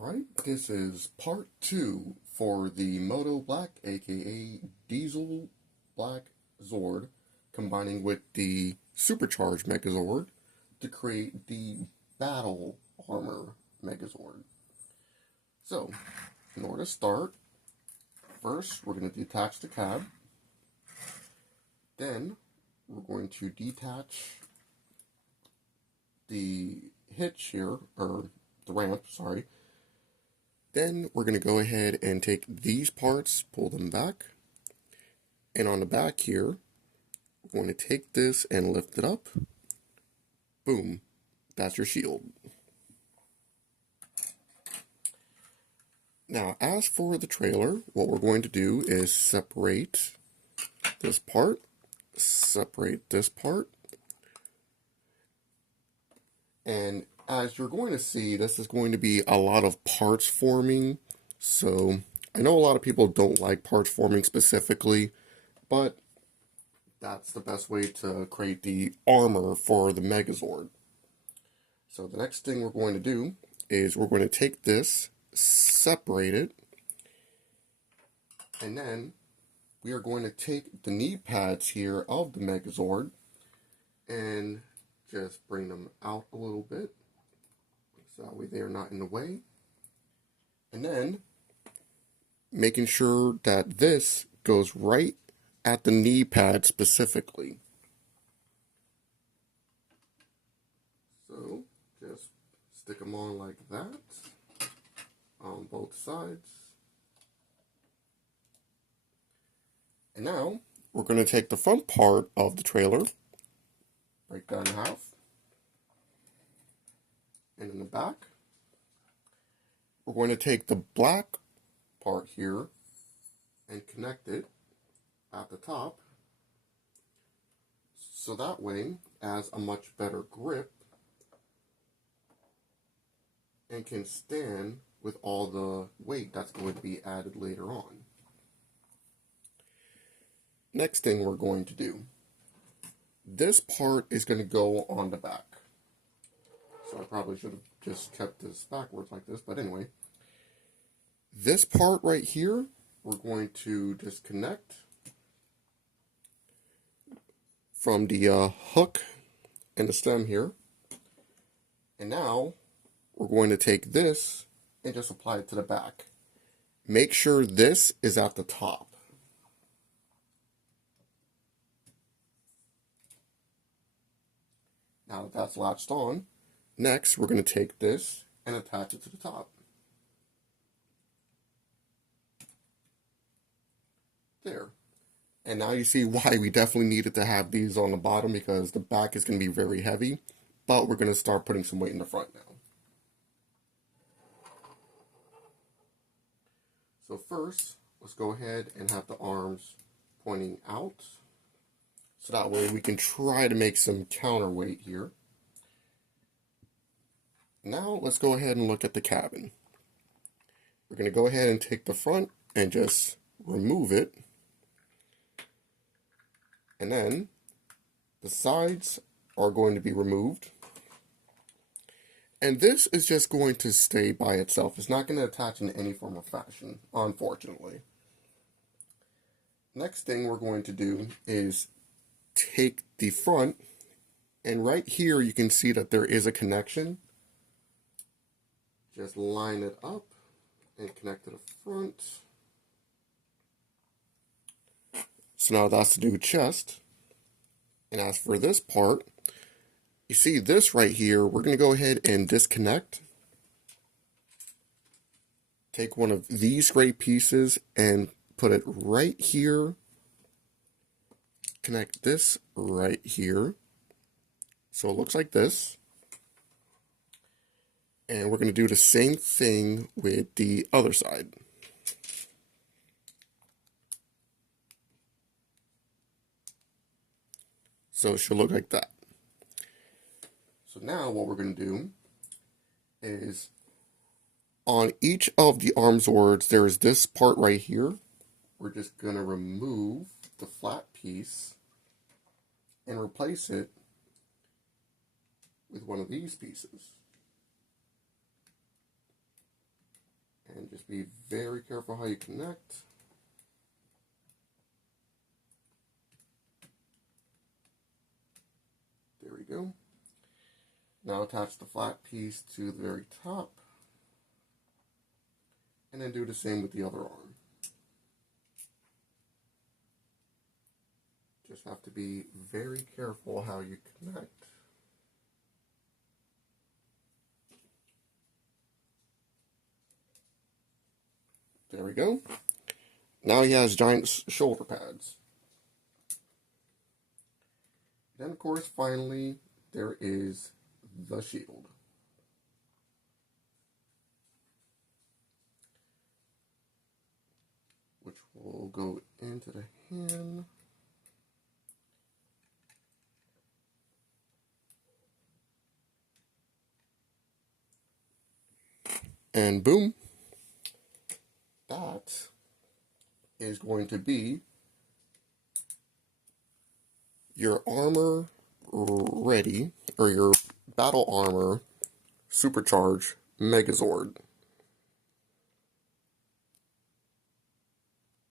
Alright, this is part 2 for the MotoBlack, aka Diesel Black Zord, combining with the Supercharged Megazord to create the Battle Armor Megazord. So, in order to start, first we're going to detach the cab, then we're going to detach the hitch here, or the ramp, sorry. Then we're going to go ahead and take these parts, pull them back, and on the back here, we're going to take this and lift it up. Boom, that's your shield. Now, as for the trailer, what we're going to do is separate this part, separate this part, and as you're going to see, this is going to be a lot of parts forming. So I know a lot of people don't like parts forming specifically, but that's the best way to create the armor for the Megazord. So the next thing we're going to do is we're going to take this, separate it, and then we are going to take the knee pads here of the Megazord and just bring them out a little bit. So that way they are not in the way. And then making sure that this goes right at the knee pad specifically. So just stick them on like that on both sides. And now we're going to take the front part of the trailer, break that in half. And in the back, we're going to take the black part here and connect it at the top, so that way it has a much better grip and can stand with all the weight that's going to be added later on. Next thing we're going to do, this part is going to go on the back. So I probably should have just kept this backwards like this, but anyway. This part right here, we're going to disconnect from the hook and the stem here. And now, we're going to take this and just apply it to the back. Make sure this is at the top. Now that that's latched on, next, we're going to take this and attach it to the top. There. And now you see why we definitely needed to have these on the bottom, because the back is going to be very heavy, but we're going to start putting some weight in the front now. So first, let's go ahead and have the arms pointing out, so that way we can try to make some counterweight here. Now let's go ahead and look at the cabin. We're going to go ahead and take the front and just remove it. And then the sides are going to be removed. And this is just going to stay by itself. It's not going to attach in any form of fashion, unfortunately. Next thing we're going to do is take the front, and right here you can see that there is a connection. Just line it up and connect to the front. So now that's the new chest. And as for this part, you see this right here, we're going to go ahead and disconnect. Take one of these gray pieces and put it right here. Connect this right here. So it looks like this. And we're going to do the same thing with the other side. So it should look like that. So now what we're going to do is, on each of the arm Zords, there is this part right here. We're just going to remove the flat piece and replace it with one of these pieces. just be very careful how you connect. There we go. Now attach the flat piece to the very top. And then do the same with the other arm. Just have to be very careful how you connect. There we go. Now he has giant shoulder pads. Then, of course, finally, there is the shield. Which will go into the hand. And boom. That is going to be your armor ready, or your battle armor supercharged Megazord.